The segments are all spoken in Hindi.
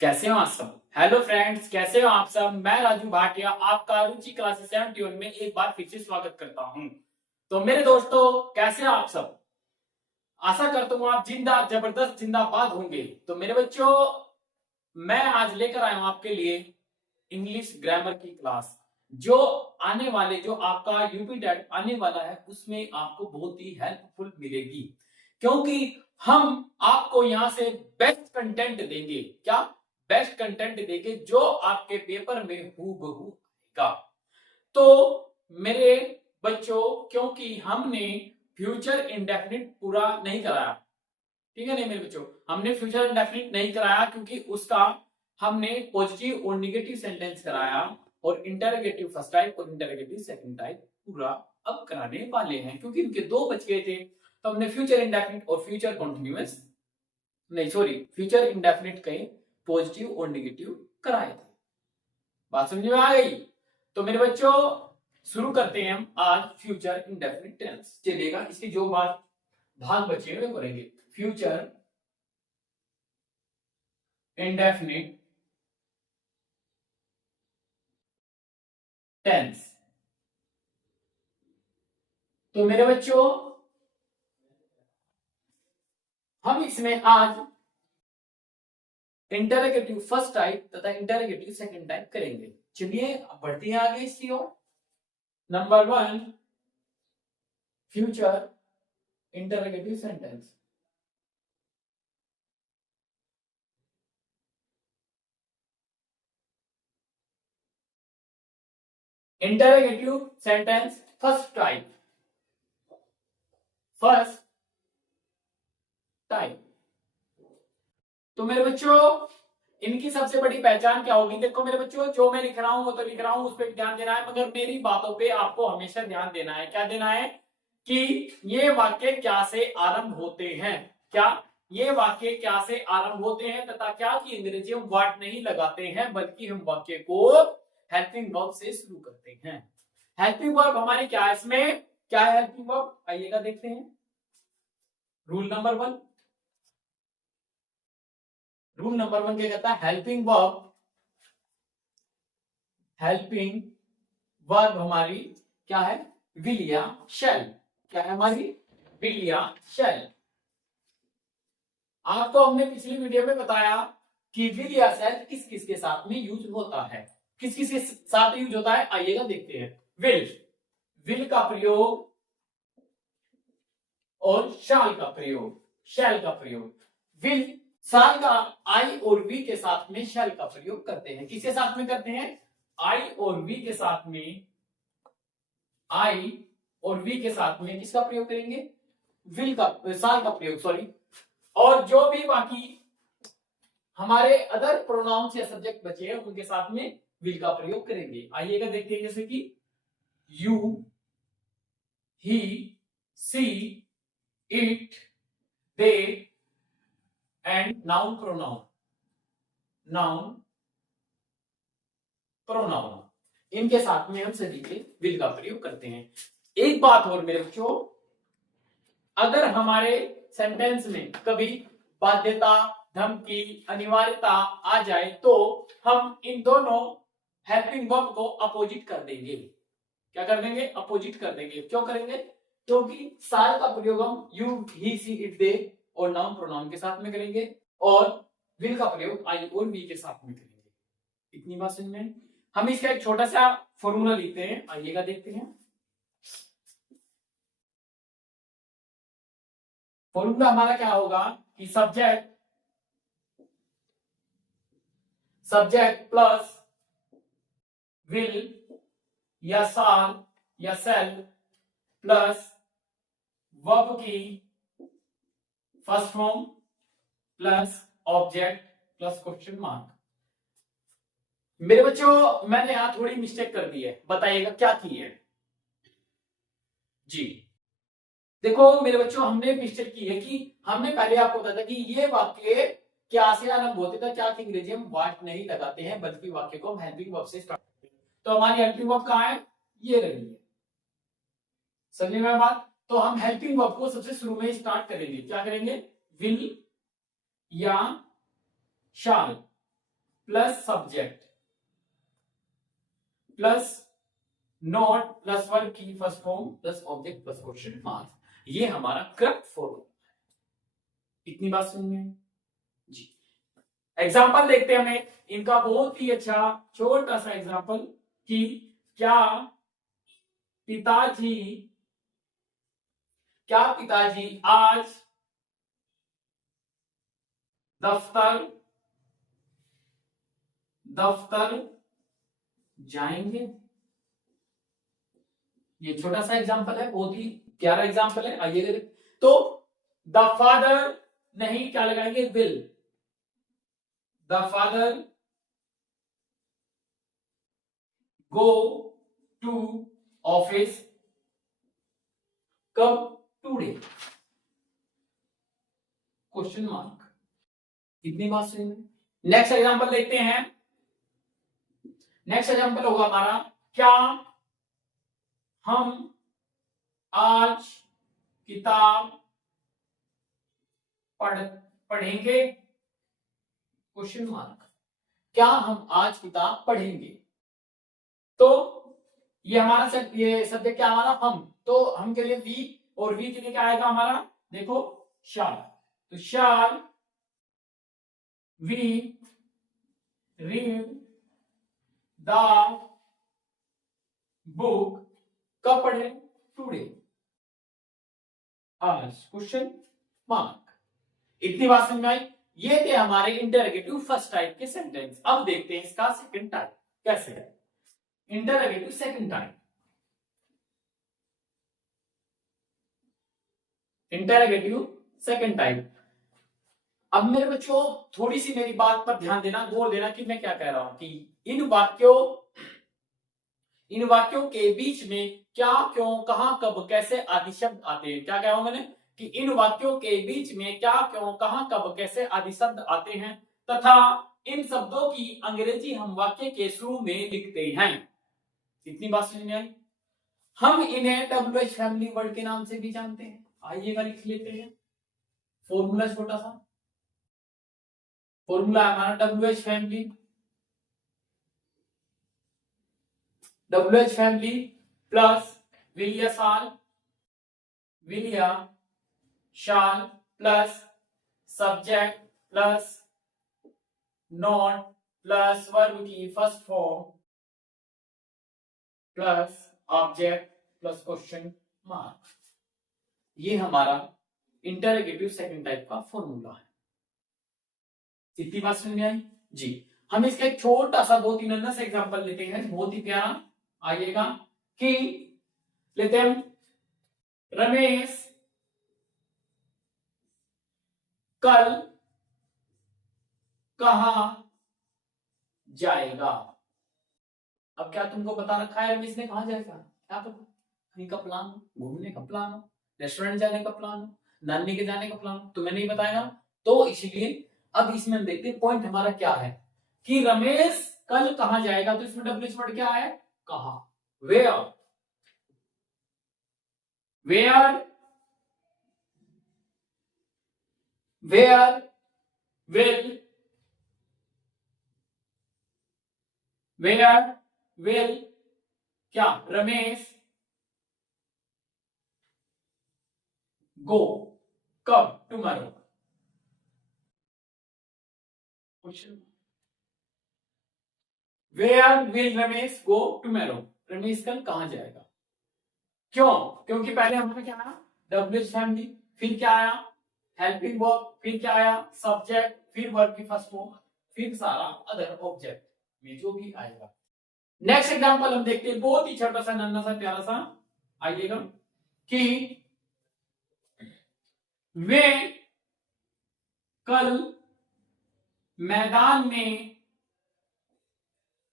कैसे हो आप सब। हेलो फ्रेंड्स, कैसे हो आप सब। मैं राजू भाटिया आपका रुचि क्लासेस 71 में एक बार फिर से स्वागत करता हूं। तो मेरे दोस्तों, कैसे हो आप सब। आशा करता हूं आप जिंदा जबरदस्त जिंदाबाद होंगे। तो मेरे बच्चों, मैं आज लेकर आया हूं आपके लिए इंग्लिश ग्रामर की क्लास। जो आपका यूपी टेट आने वाला है उसमें आपको बहुत ही हेल्पफुल मिलेगी, क्योंकि हम आपको यहां से बेस्ट कंटेंट देंगे। क्या बेस्ट कंटेंट देंगे जो आपके पेपर में हूबहू आएगा। तो मेरे बच्चों, क्योंकि हमने फ्यूचर इंडेफिनिट पूरा नहीं कराया, ठीक है नहीं मेरे बच्चों, हमने फ्यूचर इंडेफिनिट नहीं कराया क्योंकि उसका हमने पॉजिटिव और निगेटिव सेंटेंस कराया और इंटरोगेटिव फर्स्ट टाइप और इंटरोगेटिव सेकंड टाइप पूरा अब कराने वाले हैं, क्योंकि इनके दो बच गए थे। तो हमने फ्यूचर इंडेफिनिट और फ्यूचर कॉन्टिन्यूअस नहीं सॉरी फ्यूचर इंडेफिनिट के पॉजिटिव और निगेटिव कराए थे। बात समझ में आ गई। तो मेरे बच्चों, शुरू करते हैं हम आज फ्यूचर इंडेफिनिट टेंस। चलेगा, इसकी जो बात भाग बचे हुए करेंगे। Future indefinite tense. तो मेरे बच्चों, हम इसमें आज इंटरोगेटिव फर्स्ट टाइप तथा इंटरोगेटिव सेकंड टाइप करेंगे। चलिए अब बढ़ते हैं आगे इसकी ओर। Number 1, future interrogative sentence. Interrogative sentence first type. First type. तो मेरे बच्चों, इनकी सबसे बड़ी पहचान क्या होगी। देखो मेरे बच्चों, जो मैं लिख रहा हूं वो तो लिख रहा हूं, उस पर ध्यान देना है, मगर मेरी बातों पे आपको हमेशा ध्यान देना है। क्या देना है कि ये वाक्य क्या से आरंभ होते हैं। क्या ये वाक्य क्या से आरंभ होते हैं तथा क्या कि अंग्रेजी हम व्हाट नहीं लगाते हैं, बल्कि हम वाक्य को हेल्पिंग वर्ब से शुरू करते हैं। हेल्पिंग वर्ब हमारी क्या है, इसमें क्या है हेल्पिंग वर्ब, आइएगा देखते हैं। रूल नंबर 1, रूल नंबर 1 क्या कहता है, हेल्पिंग वर्ब। हेल्पिंग वर्ब हमारी क्या है, विल या शैल। क्या है हमारी, विल या शैल। आपको हमने पिछली वीडियो में बताया कि विल या शैल किस किस के साथ में यूज होता है। किस किस के साथ यूज होता है, आइएगा देखते हैं। विल, विल का प्रयोग और शाल का प्रयोग, शैल का प्रयोग। विल शाल का आई और वी के साथ में शैल का प्रयोग करते हैं। किसके साथ में करते हैं, आई और वी के साथ में, आई और वी के साथ में किसका प्रयोग करेंगे, विल का, शाल का प्रयोग सॉरी। और जो भी बाकी हमारे अदर प्रोनाउंस या सब्जेक्ट बचे हैं उनके साथ में विल का प्रयोग करेंगे। आइएगा देखते हैं, जैसे कि you, he, she, it, they and noun pronoun. Noun pronoun, इनके साथ में हम सभी के विल का प्रयोग करते हैं। एक बात और मेरे बच्चों, अगर हमारे सेंटेंस में कभी बाध्यता, धमकी, अनिवार्यता आ जाए तो हम इन दोनों हेल्पिंग वर्ब को अपोजिट कर देंगे। क्या कर देंगे, अपोजिट कर देंगे। क्यों करेंगे, क्योंकि साल का प्रयोग हम यू, ही, सी, इट, दे और नाउन प्रोनाउन के साथ में करेंगे और विल का प्रयोग आई और वी के साथ में करेंगे। इतनी बात समझ में। हम इसका एक छोटा सा फॉर्मूला लिखते हैं, आइएगा देखते हैं। फॉर्मूला हमारा क्या होगा कि सब्जेक्ट, सब्जेक्ट प्लस विल या साल या सेल प्लस वर्ब की first form plus object plus question mark. मेरे बच्चों, मैंने यहां थोड़ी मिस्टेक कर दी है, बताइएगा क्या की है जी। देखो मेरे बच्चों, हमने मिस्टेक की है कि हमने पहले आपको बताया था कि ये वाक्य क्या से आरंभ होते थे, क्या कि अंग्रेजी हम व्हाट नहीं लगाते हैं, बल्कि वाक्य को हम हेल्पिंग वर्ब से स्टार्ट करते हैं। तो हमारी हेल्पिंग वर्ब कहां है, ये रही है। समझे मेरी बात। तो हम हेल्पिंग वर्ब को सबसे शुरू में स्टार्ट करेंगे। क्या करेंगे, विल या shall. Plus subject plus not plus verb की first form plus object plus question mark, ये हमारा करंट फॉर्म। इतनी बात समझ में जी। एग्जाम्पल देखते हैं हमें इनका, बहुत ही अच्छा छोटा सा एग्जाम्पल कि क्या पिताजी आज दफ्तर जाएंगे। ये छोटा सा एग्जाम्पल है, बहुत ही प्यारा एग्जाम्पल है। आइए तो द फादर नहीं, क्या लगाएंगे, will. The father go to office कब, टुडे, क्वेश्चन मार्क। कितनी बात सुनी। नेक्स्ट एग्जांपल देखते हैं। नेक्स्ट एग्जांपल होगा हमारा, क्या हम आज किताब पढ़ेंगे, क्वेश्चन मार्क। क्या हम आज किताब पढ़ेंगे, तो ये हमारा ये सब्जेक्ट क्या हमारा, हम, तो हम के लिए वी, और वी के लिए क्या आएगा हमारा, देखो शाल। तो shall we read the book कब पढ़े, टुडे, आज, क्वेश्चन मार्क। इतनी बात समझ में आई। ये थे हमारे इंटरोगेटिव फर्स्ट टाइप के सेंटेंस। अब देखते हैं इसका सेकंड टाइप कैसे है। Interrogative second type, interrogative second type. अब मेरे बच्चों थोड़ी सी मेरी बात पर ध्यान देना, गौर देना कि मैं क्या कह रहा हूं कि इन वाक्यों के बीच में क्या, क्यों, कहां, कब, कैसे आदि शब्द आते हैं। क्या कह रहा हूं मैंने कि इन वाक्यों के बीच में क्या, क्यों, कहां, कब, कैसे आदि शब्द आते हैं, तथा इन शब्दों की अंग्रेजी हम वाक्य के शुरू में लिखते हैं। इतनी बात समझ में आई। हम इन्हें WH फैमिली वर्ड के नाम से भी जानते हैं। आइएगा लिख लेते हैं फॉर्मूला, छोटा सा फॉर्मूला हमारा WH family, WH family plus विलिया shall plus subject plus not plus verb की first form plus object plus question mark. ये हमारा इंटरोगेटिव सेकंड टाइप का फॉर्मूला है। इतनी बात समझ में आई जी। हम इसका एक छोटा सा बहुत ही नन्हा सा एग्जांपल लेते हैं, बहुत ही प्यारा। आइएगा कि लेते हैं रमेश कल कहां जाएगा। अब क्या तुमको बता रखा है रमेश ने कहां जाएगा, क्या पता, कहीं का प्लान हो, घूमने का प्लान हो, रेस्टोरेंट जाने का प्लान हो, नानी के जाने का प्लान हो, तुम्हें नहीं बताएगा। तो इसीलिए अब इसमें हम देखते हैं पॉइंट हमारा क्या है कि रमेश कल कहां जाएगा। तो इसमें WH वर्ड क्या है, कहां, वेयर, वेयर विल क्या, रमेश गो कब, tomorrow, where will Ramesh go tomorrow, Ramesh कल कहां जाएगा। क्यों, क्योंकि पहले हमारा क्या आया, WH फैमिली, फिर क्या आया, हेल्पिंग वर्ब, फिर क्या आया, सब्जेक्ट, फिर वर्ब की फर्स्ट फॉर्म, फिर सारा अदर ऑब्जेक्ट में जो भी आएगा। नेक्स्ट एग्जांपल हम देखते हैं, बहुत ही छोटा सा नन्हा सा प्यारा सा। आइएगा कि वे कल मैदान में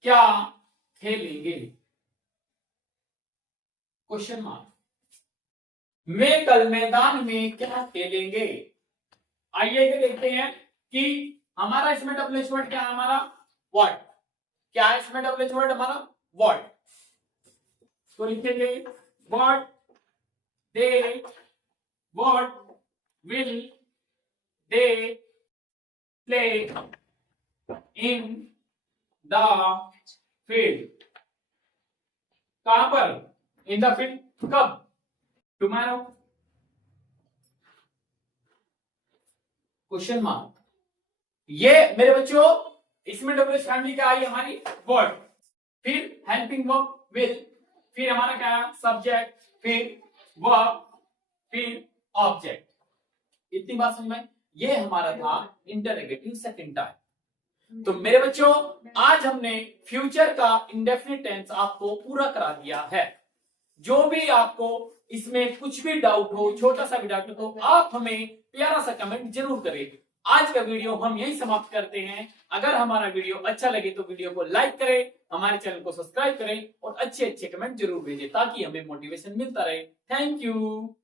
क्या खेलेंगे, क्वेश्चन मार्क। वे कल मैदान में क्या खेलेंगे। आइए देखते हैं कि हमारा इसमें WH वर्ड क्या है, हमारा व्हाट, क्या है इसमें WH वर्ड हमारा व्हाट। तो लिखेंगे what will they play in the field. कहां पर? In the field. कब? टुमारो। Question mark. ये मेरे बच्चों इसमें डब्ल्यूएच फैमिली क्या आई हमारी? वर्ड, फिर हेल्पिंग वर्ब विल, फिर हमारा क्या है? सब्जेक्ट, फिर वर्ब, फिर ऑब्जेक्ट। इतनी बात समझ में? ये हमारा था इंटरोगेटिव सेकंड टाइप। तो मेरे बच्चों आज हमने फ्यूचर का इंडेफिनिट टेंस आपको पूरा करा दिया है। जो भी आपको इसमें कुछ भी डाउट हो, छोटा सा भी डाउट हो, तो आप हमें प्यारा सा कमेंट जरूर करें। आज का वीडियो हम यही समाप्त करते हैं। अगर हमारा वीडियो अच्छा लगे तो वीडियो को लाइक करें, हमारे चैनल को सब्सक्राइब करें और अच्छे अच्छे कमेंट जरूर भेजें ताकि हमें मोटिवेशन मिलता रहे। Thank you.